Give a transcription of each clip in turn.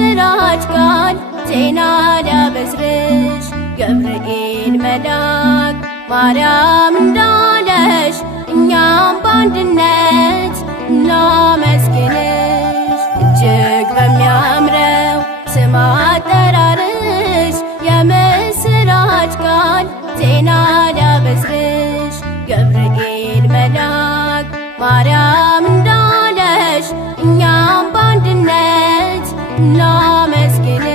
የምስራች ቃል ዜና ሊያበስርሽ ገብርኤል መልአክ ማርያም እንዳለሽ እኛም በአንድነት እናመስግንሽ። እጅግ በሚያምረው ስም አጠራርሽ የምስራች ቃል ዜና ሊያበስርሽ ገብርኤል መልአክ ማርያም እንዳለሽ እኛም በአንድነት እናመስግንሽ።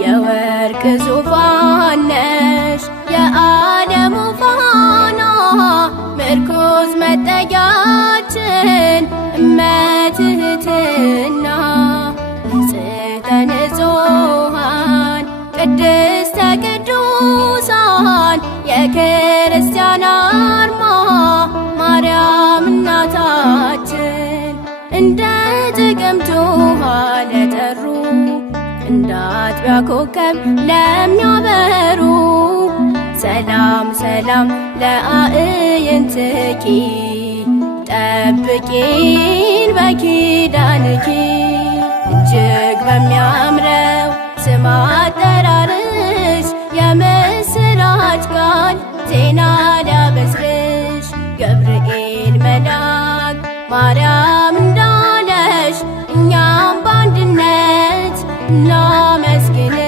የወርቅ ዙፋን ነሽ የዓለሙ ፋና ምርኩዝ መጠጊያችን እመትህትና ንጽሕተ ንጹሐን ቅድስተ ቅዱሳን የክርስቲያን አርማ ማርያም እናታችን እንደ ጥቅምት ውሃ ለጠሩ እንደ አጥቢያ ኮከብ ለሚያበሩ ሰላም ሰላም ለአዕይንትኪ ጠብቂን በኪዳንኪ። እጅግ በሚያምረው ስም አጠራርሽ የምስራች ቃል ዜና ሊያበስርሽ ገብርኤል መልአክ ማርያም እንዳለሽ እኛም በአንድነት እናመስግንሽ።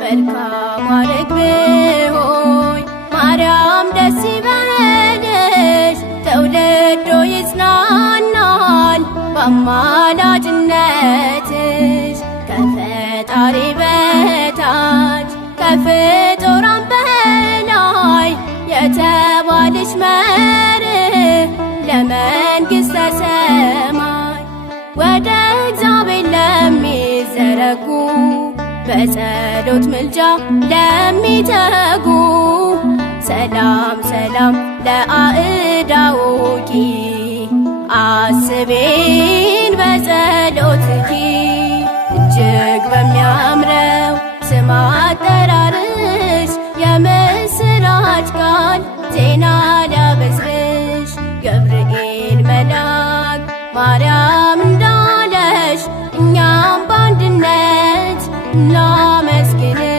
መልካም ርግብ ሆይ ማርያም ደስ ይበልሽ ትውልዱ ይጽናናል በአማላጅነትሽ ከፈጣሪ በታች ከፍጡራን በላይ የተባልሽ መርህ ለመንግሥተ ሰማይ ወደ እግዚአብሔር ለሚዘረጉ በጸሎት ምልጃ ለሚተጉ ሰላም ሰላም ለአእዳውኪ አስቤን በጸሎትኪ። እጅግ በሚያምረው ስም አጠራርሽ የምስራች ቃል ዜና ሊያበስርሽ ገብርኤል መልአክ ማርያም እንዳለሽ እኛም በአንድነት እናመስግንሽ።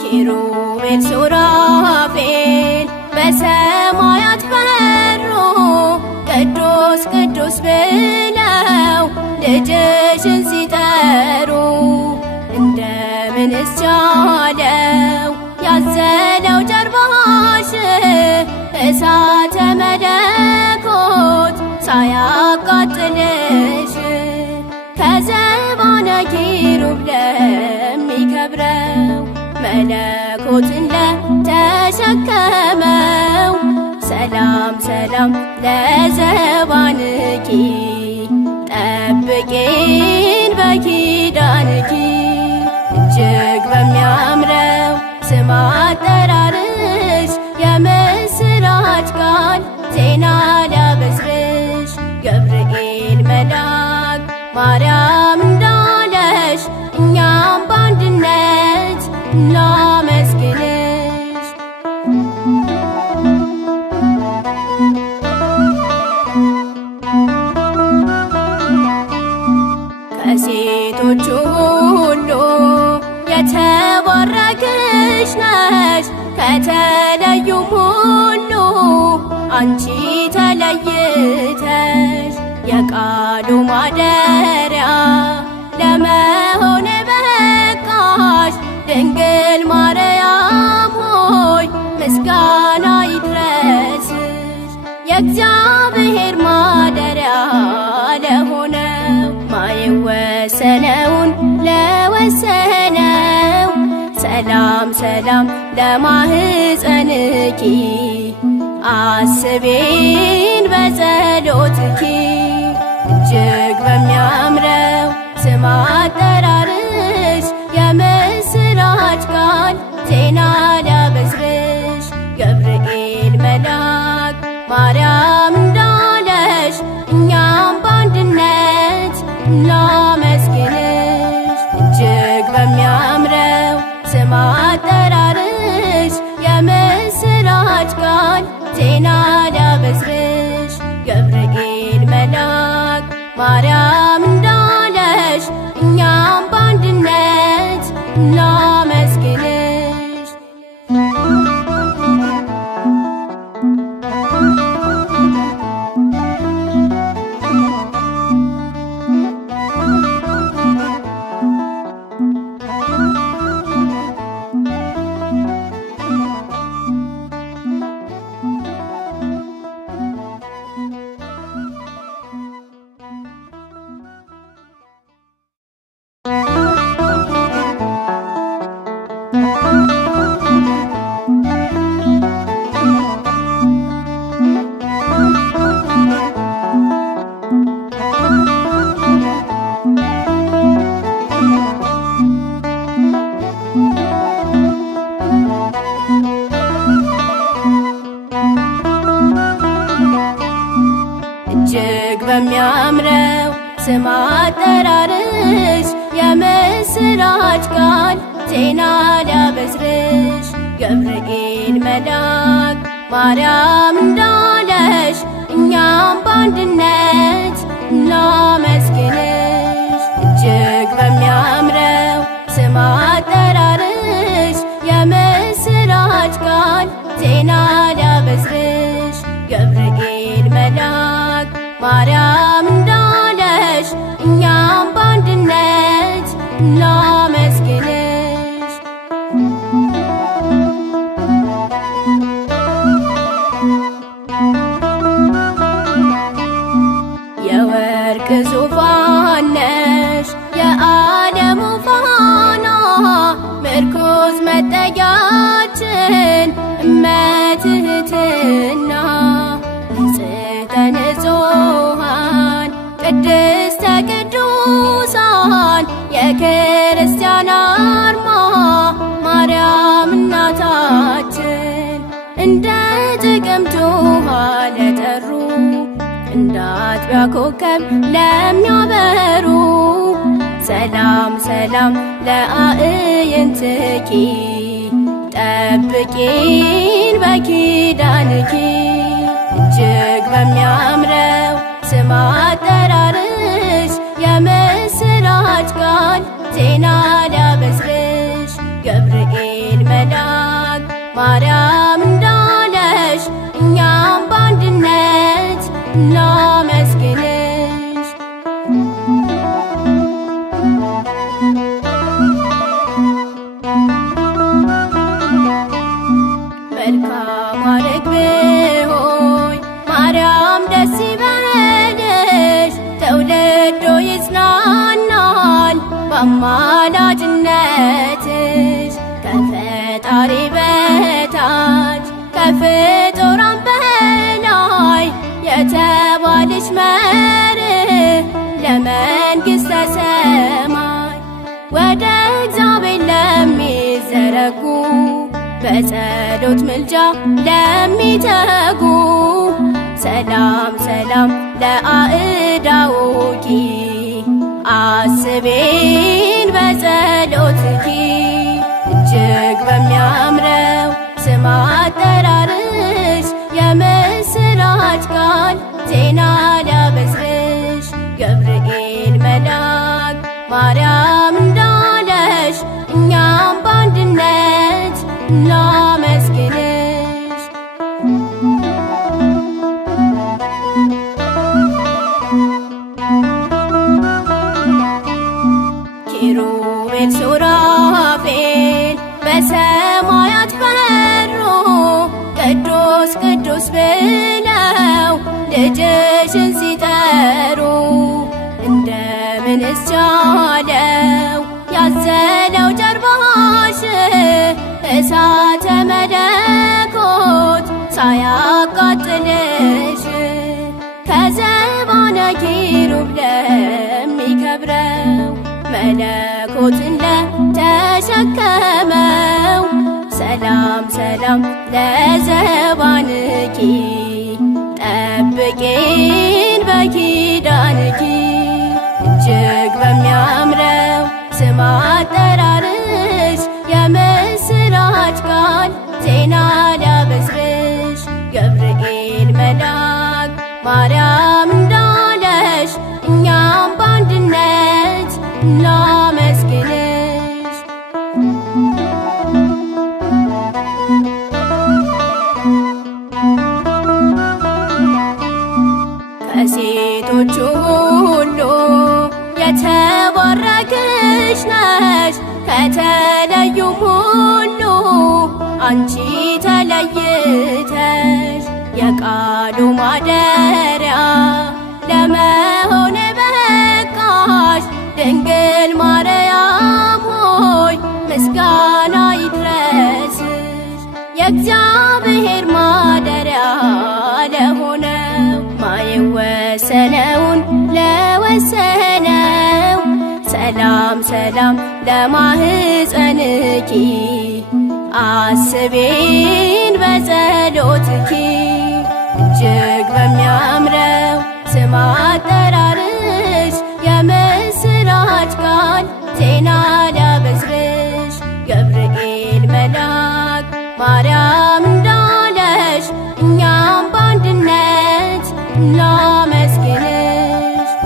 ኪሩቤል ሱራፌል በሰማያት በሩ ቅዱስ ቅዱስ ብለው ልጅሽን ሲጠሩ እንደምንስ ቻለው ያዘለው ጀርባሽ እሳተ መለኮት ሳያቃጥልሽ ከዘባነ ኪሩብ ለሚከብረው መለኮትን ለተሸከመው ሰላም ሰላም ለዘባንኪ ጠብቂን በኪዳንኪ። እጅግ በሚያምረው ስም አጠራርሽ የምስራች ቃል ዜና ሊያበስርሽ ገብርኤል መልአክ ማርያም እንዳለሽ እኛም በአንድነት እናመስግንሽ። ከሴቶቹ ሁሉ የተባረክሽ ነሽ ከተለዩም ሁሉ አንቺ ተለይተሽ የቃሉ ማደሪያ ለመሆን በቃሽ ድንግል ማርያም ሆይ ምስጋና ይድረስሽ። የእግዚአብሔር ማደሪያ ለሆነው ማይወሰነውን ለወሰነው ሰላም ሰላም ለማህፀንኪ አስቤን በጸሎትኪ። እጅግ በሚያምረው ስም አጠራርሽ የምስራች ቃል ዜና አጠራርሽ የምስራች ቃል ዜና ሊያበስርሽ ገብርኤል መልአክ ማርያም እንዳለሽ እኛም በአንድነት እናመስግንሽ። እጅግ በሚያምረው ስም አጠራርሽ የምስራች ቃል ዜና ሊያበስርሽ ገብርኤል መልአክ ማርያም እንዳለሽ እኛም በአንድነት እናመስግንሽ። እጅግ በሚያምረው ስም አጠራርሽ የምስራች ቃል ዜና ሊያበስርሽ ገብርኤል መልአክ ማርያም እንዳለሽ እኛም በአንድነት እናመስግንሽ። የወርቅ ዙፋን ነሽ የዓለሙ ፋና ምርኩዝ መጠጊያችን እመትህትና ንጽሕተ ንጹሐን ቅድስተ ቅዱሳን የክርስቲያን አርማ ማርያም እናታችን እንደ ጥቅምት ውሃ ለጠሩ እንደ አጥቢያ ኮከብ ለሚያበሩ ሰላም ሰላም ለአዕይንትኪ ጠብቂን በኪዳንኪ። እጅግ በሚያምረው ስም አጠራርሽ የምስራች ቃል ዜና ሊያበስርሽ ገብርኤል መልአክ ማርያም እንዳለሽ እኛም በአንድነት እናመስግንሽ። መልካም ርግብ ሆይ ማርያም ደስ ይበልሽ ትውልዱ ይጽናናል በአማላጅነትሽ ከፈጣሪ በታች ከፍጡራን በላይ የተባልሽ መርህ ለመንግሥተ ሰማይ ወደ እግዚአብሔር ለሚዘረጉ በጸሎት ምልጃ ለሚተጉ ሰላም ሰላም ለአእዳውኪ አስቤን በጸሎትኪ። እጅግ በሚያምረው ስም አጠራርሽ የምስራች ቃል ዜና ሊያበስርሽ ገብርኤል መልአክ ማርያም እንዳለሽ እኛም በአንድነት እናመስግንሽ። ኪሩቤል ሱራፌል በሰማያት በሩ ቅዱስ ቅዱስ ብለው ልጅሽን ሲጠሩ እንደምንስ ቻለው ያዘለው ጀርባሽ እሳተ መለኮት ሳያቃጥልሽ ከዘባነ ኪሩብ ለሚከብረው መለኮትን ለተሸከመው ሰላም ሰላም ለዘባንኪ ጠብቂን በኪዳንኪ። እጅግ በሚያምረው ስም አጠራርሽ የምስራ ካንቺ ተለይተሽ የቃሉ ማደሪያ ለመሆን በቃሽ ድንግል ማርያም ሆይ ምስጋና ይድረስሽ። የእግዚአብሔር ማደሪያ ለሆነው ማይወሰነውን ለወሰነው ሰላም ሰላም ለማህፀንኪ አስቤን በጸሎትኪ እጅግ በሚያምረው ስም አጠራርሽ የምስራች ቃል ዜና ሊያበስርሽ ገብርኤል መልአክ ማርያም እንዳለሽ እኛም በአንድነት እናመስግንሽ።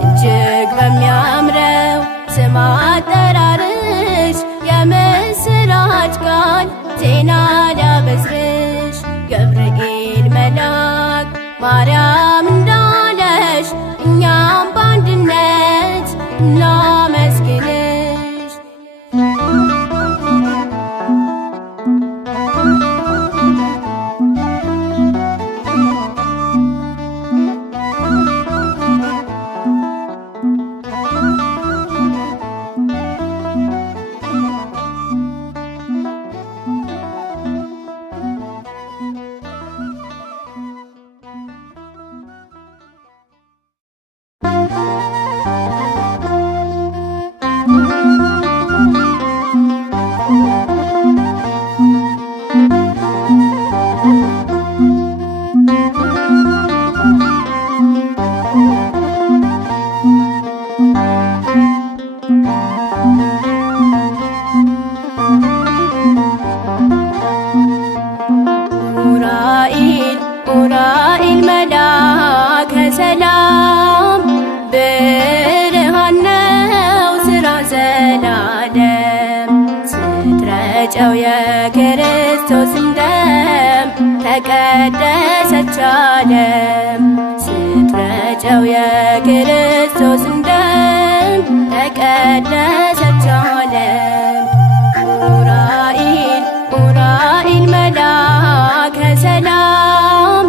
እጅግ በሚያምረው ስም አጠራርሽ የምስራች ቃል ዜና ሊያበስርሽ ገብርኤል መልአክ ማርያም እንዳለሽ እኛም በአንድነት እናመስግንሽ። ኡራኤል መልአከ ሰላም ብርሃን ነው ሥራ ዘላለም ስትረጨው የክርስቶስን ደም ተቀደሰች ዓለም ስትረጨው የክርስቶስን ደም ተቀደሰች ዓለም። ኡራኤል መልአከ ሰላም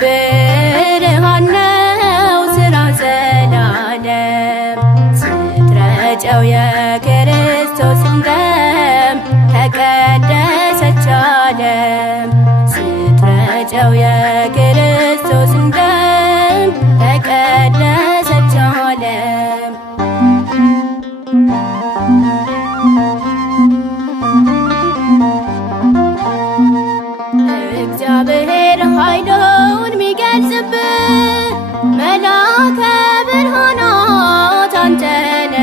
ብርሃን ነው ሥራ ዘላለም ስትረጨው የክርስቶስን ደም ተቀደሰች ዓለም ስትረጨው የክርስቶስን ደም ተቀደሰች ዓለም። እግዚአብሔር ኃይሉን ሚገልጽብህ መልአከ ብርሃናት አንተነ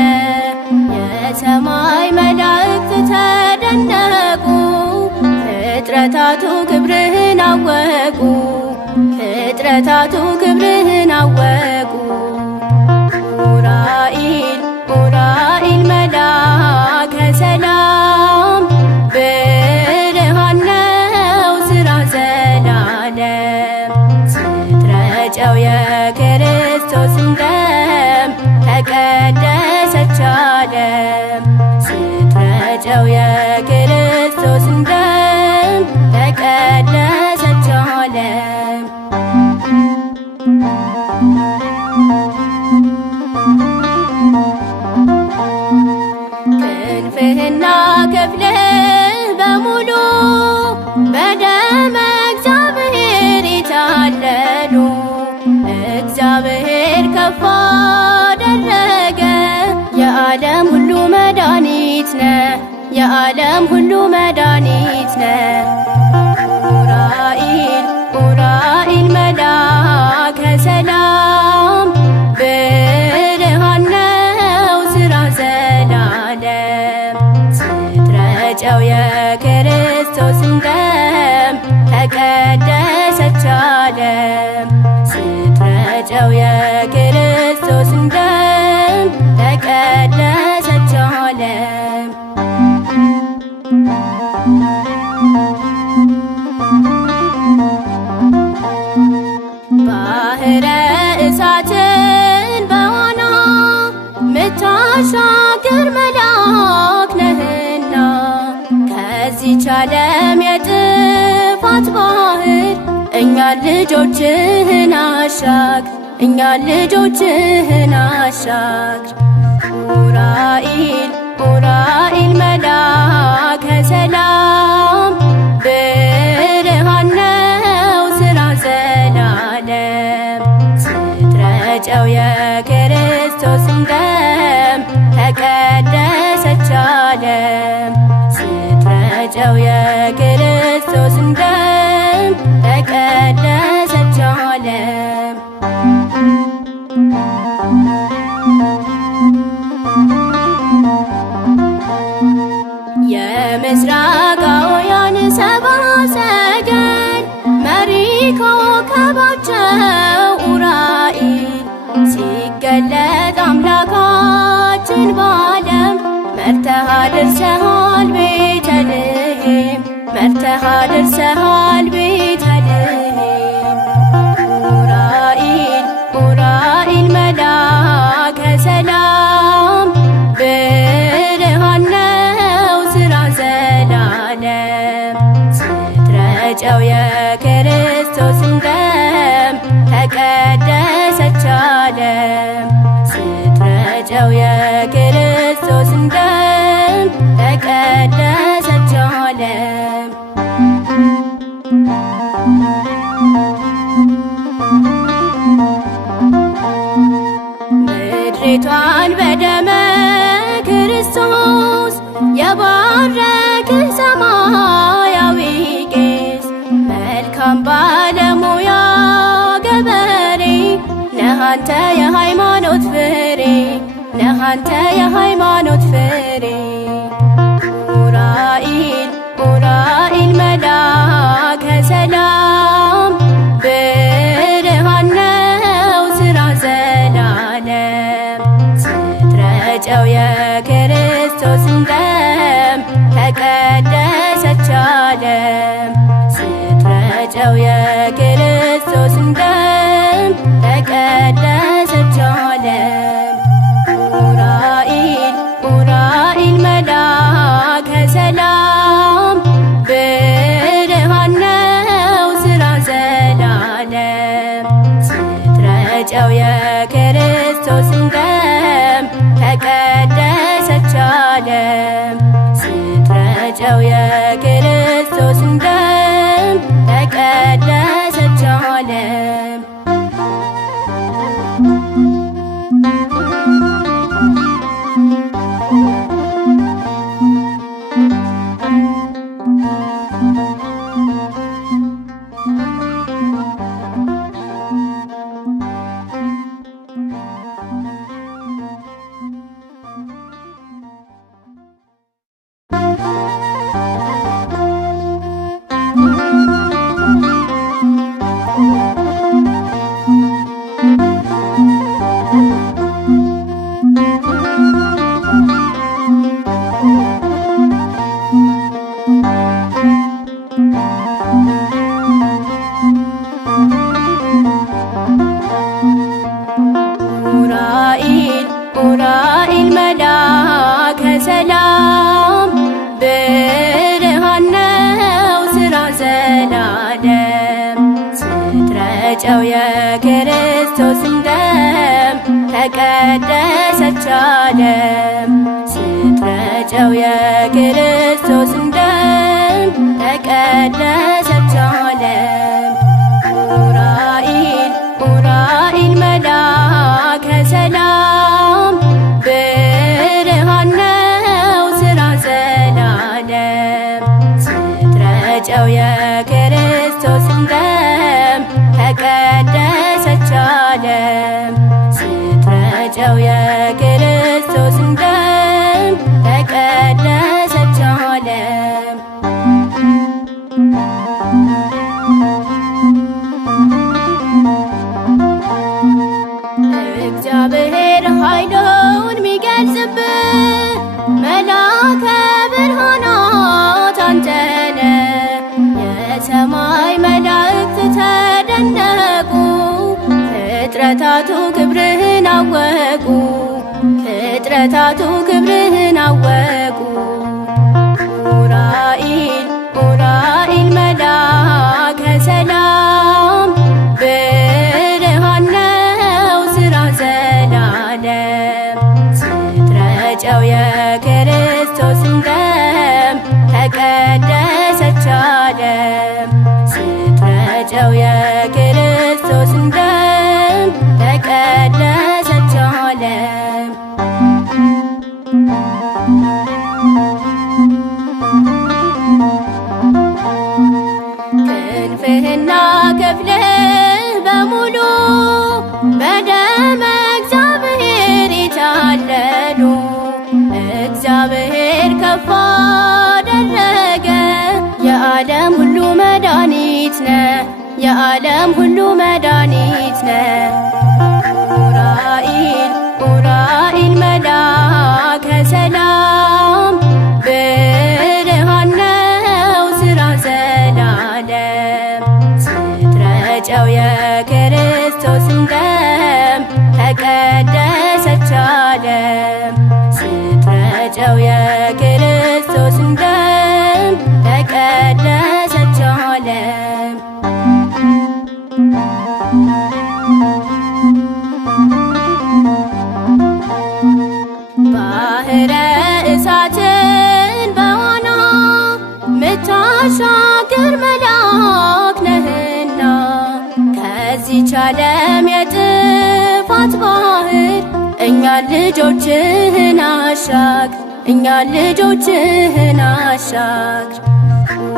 የሰማይ መላእክት ተደነቁ ፍጥረታቱ ክብርህን አወቁ ፍጥረታቱ ክብርህን አወቁ። ኡራኤል መልአከ ሰላም ብርሃን ነው ሥራ ዘላለም ስትረጨው የክርስቶስን ደም ተቀደሰች ዓለም ስትረጨው የክርስቶስን ደም ተቀደሰች ዓለም። ክንፍህና ክፍልህ በሙሉ በደመ እግዚአብሔር የታለሉ እግዚአብሔር ከፍ አደረገ የዓለም ሁሉ መድኃኒት ነህ የዓለም ሁሉ መድኃኒት ነህ። ኡራኤል መልአከ ሰላም ብርሃን ነው ሥራ ዘላለም ስትረጨው የክርስቶስን ደም ተቀደሰች ዓለም ስትረጨው የክርስቶስን ደም ተቀደሰች ዓለም። ባሕረ እሳትን በዋና ምታሻግር መልአክ ነህና ከዚህች ከዓለም የጥፋት ባህር እኛን ልጆችህን አሻግር፣ እኛን ልጆችህን አሻግር። ኡራኤል ኡራኤል መላከ ሰላም ብርሃን ነው ሥራ ዘላለም። ስትረጨው የክርስቶስን ደም ተቀደሰች ዓለም። ስትረጨው የክርስቶስን ደም ተቀደሰች ዓለም። የምስራቃውያን ሰብአ ሰገል መሪ ኮከባቸው ኡራኤል ሲገለጥ አምላካችን በዓለም መርተሃ ደርሰሃል ቤተልሔም፣ መርተሃ ደርሰሃል ቤተልሔም። ኡራኤል ኡራኤል መላከ ሰላም ብርሃን ነው ሥራ ዘላለም። ስትረጨው የክርስቶስን ደም ተቀደሰች ዓለም። ስትረጨው የክርስቶስን ደም ተቀደሰች ዓለም። ምድሪቷን በደመ ክርስቶስ የባረክህ ሰማያዊ ቄስ፣ መልካም ባለሙያ ገበሬ ነህ አንተ የሃይማኖት ፍሬ፣ ነህ አንተ የሃይማኖት ፍሬ። ኡራኤል ኡራኤል መላከ ሰላም ብርሃን ነው ሥራ ዘላለም። ስትረጨው የክርስቶስን ደም ተቀደሰች ዓለም። ስትረጨው የክርስቶስን ደም ተቀደሰች ዓለም። ኡራኤል ኡራኤል መላከ ሰላም ብርሃን ነው ሥራ ዘላለም። ስትረጨው የክርስቶስን ደም ተቀደሰች ዓለም። ስትረጨው የክርስቶስን ደም ተቀደሰች ዓለም። ኡራኤል ኡራኤል መላከ ሰላም ብርሃን ነው ሥራ ዘላለም። ስትረጨው የክርስቶስን ደም ተቀደሰች ዓለም። ስትረጨው የክርስቶስን ደም ተቀደሰች ዓለም። ኡራኤል ኡራኤል መላከ ሰላም ብርሃን ነው ሥራ ዘላለም። ስትረጨው የክርስቶስን ደም ተቀደሰች ዓለም። ስትረጨው የክርስቶስን ደም ተቀደሰች ዓለም። እግዚአብሔር ኃይሉን ሚገልጽብህ መላከ ብርሃናት አንተ ነህ። የሰማይ መላእክት ተደነቁ፣ ፍጥረታቱ ክብርህን አወቁ፣ ፍጥረታቱ ክብርህን አወቁ። ኡራኤል ክንፍህና ክፍልህ በሙሉ በደመ እግዚአብሔር የታለሉ እግዚአብሔር ከፍ አደረገ። የዓለም ሁሉ መድኃኒት ነህ፣ የዓለም ሁሉ መድኃኒት ነህ። ኡራኤል ኡራኤል መልአከ ሰላም ብርሃን ነው ሥራ ዘላለም። ስትረጨው የክርስቶስን ደም ተቀደሰች ዓለም። ስትረጨው የክርስቶስን ደም ተቀደሰች ዓለም። ባህረ እሳትን በዋና ምታሻግር መልአክ ነህና ከዚህች ዓለም የጥፋት ባህር እኛን ልጆችህን አሻግር፣ እኛን ልጆችህን አሻግር።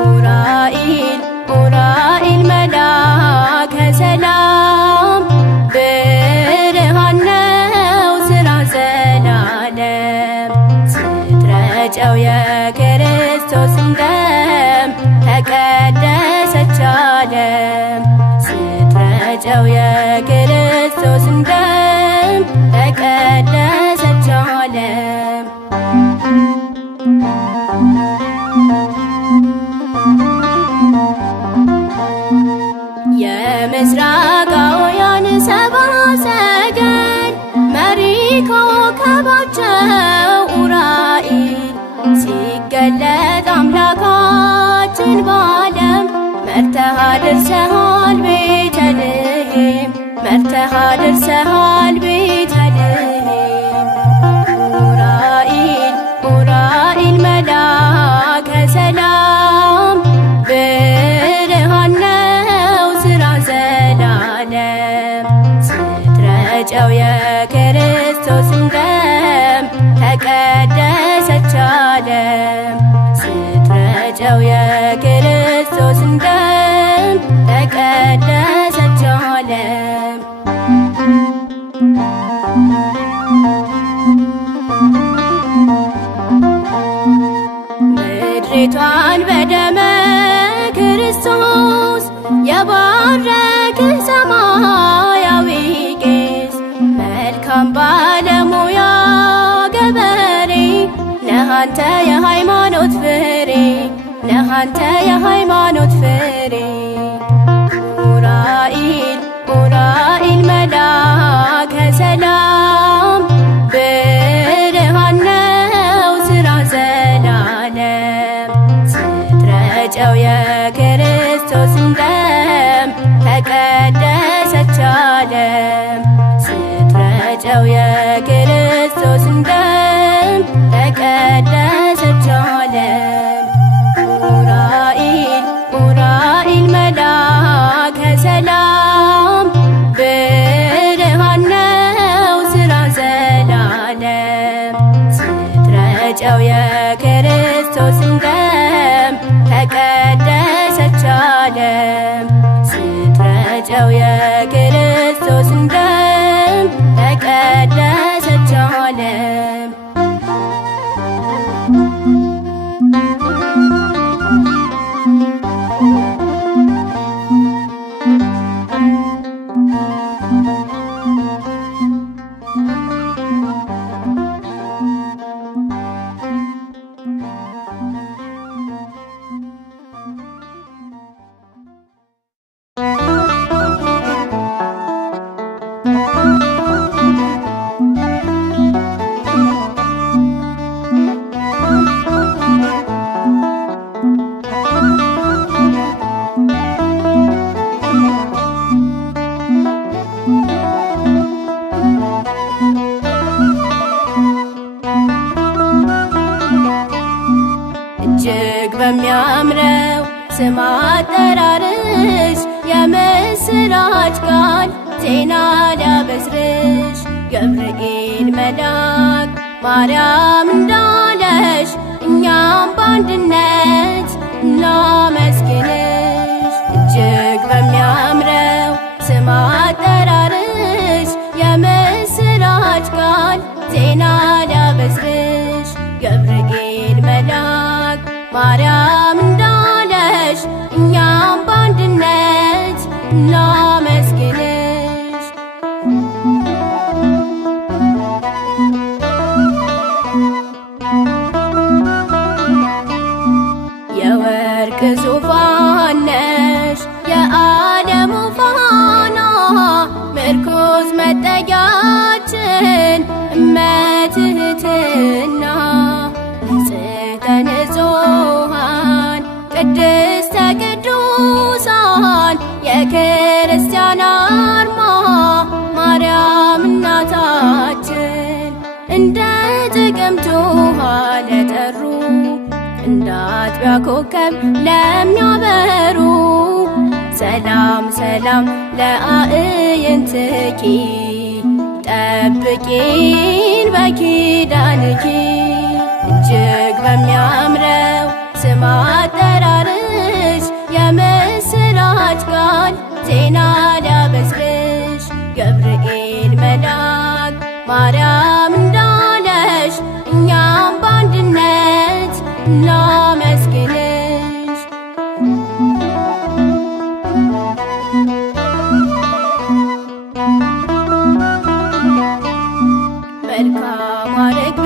ኡራኤል ኡራኤል መልአከ ሰላም ብርሃን ነው ሥራ ዘላለም። ስትረጨው የክርስቶስን ደም ተቀደሰች ዓለም። ስትረጨው የክርስቶስን ደም ተቀደሰች ዓለም። የምስራቃውያን ሰብአ ሰገል መሪ ኮከባቸው ኡራኤል ሲገለጥ አምላካችን በዓለም መርተሃ ደርሰሃል ቤተልሔም፣ መርተሃ ደርሰሃል ቤተልሔም። ኡራኤል ኡራኤል መልአከ ሰላም ብርሃን ነው ሥራ ዘላለም። ስትረጨው የክርስቶስን ደም ተቀደሰች ዓለም። ስትረጨው የክርስቶስን ደም ተቀደሰች ዓለም። ምድሪቷን በደመ ክርስቶስ የባረክህ ሰማያዊ ቄስ መልካም ባለሙያ ገበሬ ነህ አንተ የሃይማኖት ፍሬ፣ ነህ አንተ የሃይማኖት ፍሬ። ኡራኤል ኡራኤል መልአከ ሰላም ብርሃን ነው ሥራ ዘላለም። ስትረጨው የክርስቶስን ደም ተቀደሰች ዓለም። ስትረጨው የክርስቶስን ደም ተቀደሰች ዓለም። ኡራኤል ኡራኤል መልአከ ሰላም ብርሃን ነው ሥራ ዘላለም። ስትረጨው የክርስቶስን ደም ተቀደሰች ዓለም። ስትረጨው የክርስቶስን ደም ተቀደሰች ዓለም። እጅግ በሚያምረው ስም አጠራርሽ የምስራች ቃል ዜና ሊያበስርሽ ገብርኤል መልአክ ማርያም እንዳለሽ እኛም በአንድነት እናመስግንሽ። ዙፋን ነሽ የዓለሙ ፋና ምርኩዝ መጠጊያችን እመትህትና ንጽሕተ ንጹሐን ቅድስተ ቅዱሳን የክርስቲያን አርማ ማርያም እናታችን እንደ ጥቅምት ውሃ ለጠሩ እንደ አጥቢያ ኮከብ ለሚያበሩ ሰላም ሰላም ለአዕይንትኪ ጠብቂን በኪዳንኪ እጅግ በሚያምረው ስም አጠራርሽ የምስራች ቃል ዜና ሊያበስርሽ ገብርኤል መልአክ ማርያም እንዳለሽ እኛም በአንድነት እናመስግንሽ። መልካም ርግብ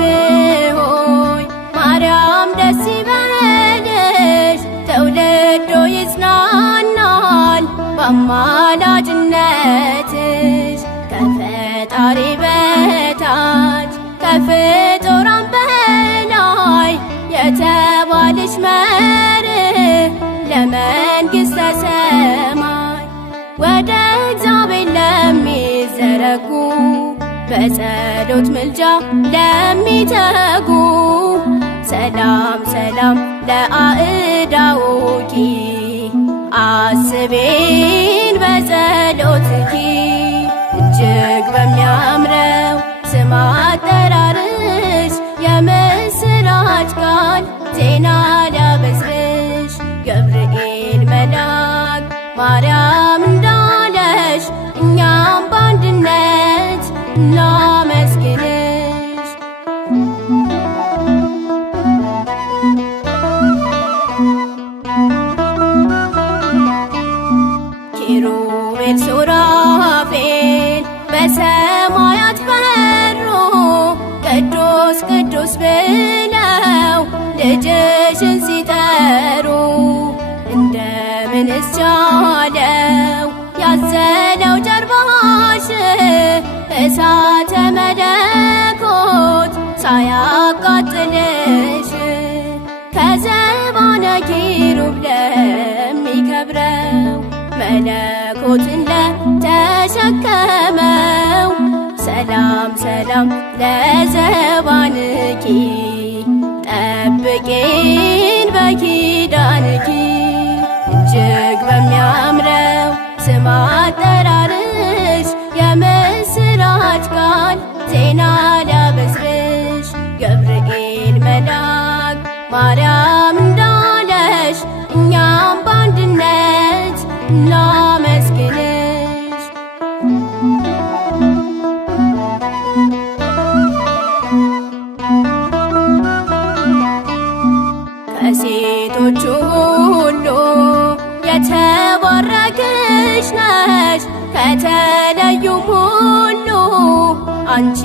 ሆይ ማርያም ደስ ይበልሽ ትውልዱ ይጽናናል በአማላጅነትሽ ከፈጣሪ በታች ከፍጡራን በላይ የተባልሽ መርህ ለመንግሥተ ሰማይ ወደ እግዚአብሔር ለሚዘረጉ በጸሎት ምልጃ ለሚተጉ ሰላም ሰላም ለአእዳውኪ አስቤን በጸሎትኪ እጅግ በሚያምረው ስም አጠራርሽ የምስራች ቃል ዜና ሊያበስርሽ ገብርኤል መልአክ ማርያም እንዳለሽ እኛም በአንድነት እናመስግንሽ። ኪሩቤል ሱራፌል በሰማያት በሩ ቅዱስ ቅዱስ ብለው ልጅሽን ሲጠሩ እንደምንስ ቻለው ያዘለው ጀርባሽ እሳተ መለኮት ሳያቃጥልሽ ከዘባነ ኪሩብ ለሚከብረው መለኮትን ለተሸከመው ሰላም ሰላም ለዘባንኪ ጠብቂን በኪዳንኪ እጅግ በሚያምረው ስም አጠራርሽ የምስራች ቃል ዜና ሊያበስርሽ ገብርኤል መልአክ ማርያም እንዳለሽ እኛም በአንድነት እናመስግንሽ። ከሴቶቹ ሁሉ የተባረክሽ ነሽ ከተለዩም ሁሉ አንቺ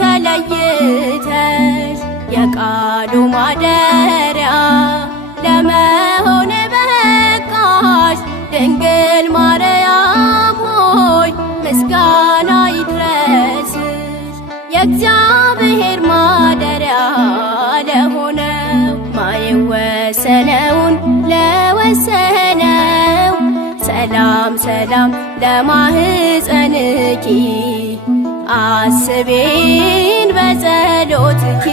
ተለይተሽ የቃሉ ማደሪያ ለመሆን በቃሽ ድንግል ማርያም ሆይ ምስጋና ይድረስሽ። የእግዚአብሔር ማደሪያ ለሆነው ማይወሰነውን ለወሰነው ሰላም ሰላም ለማህፀንኪ አስቤን በጸሎትኪ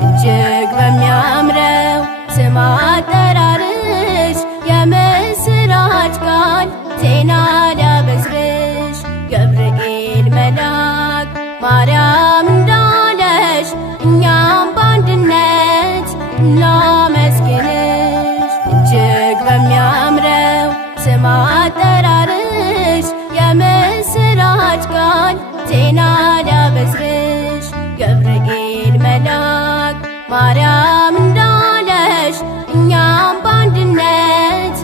እጅግ በሚያምረው ስም አጠራርሽ የምስራች ቃል ዜና ሊያበስርሽ ገብርኤል መልአክ ማርያም እንዳለሽ እኛም በአንድነት እናመስግንሽ። እጅግ በሚያምረው ስም አጠራርሽ የምስራች ቃል ዜና ሊያበስርሽ ገብርኤል መልአክ ማርያም እንዳለሽ እኛም በአንድነት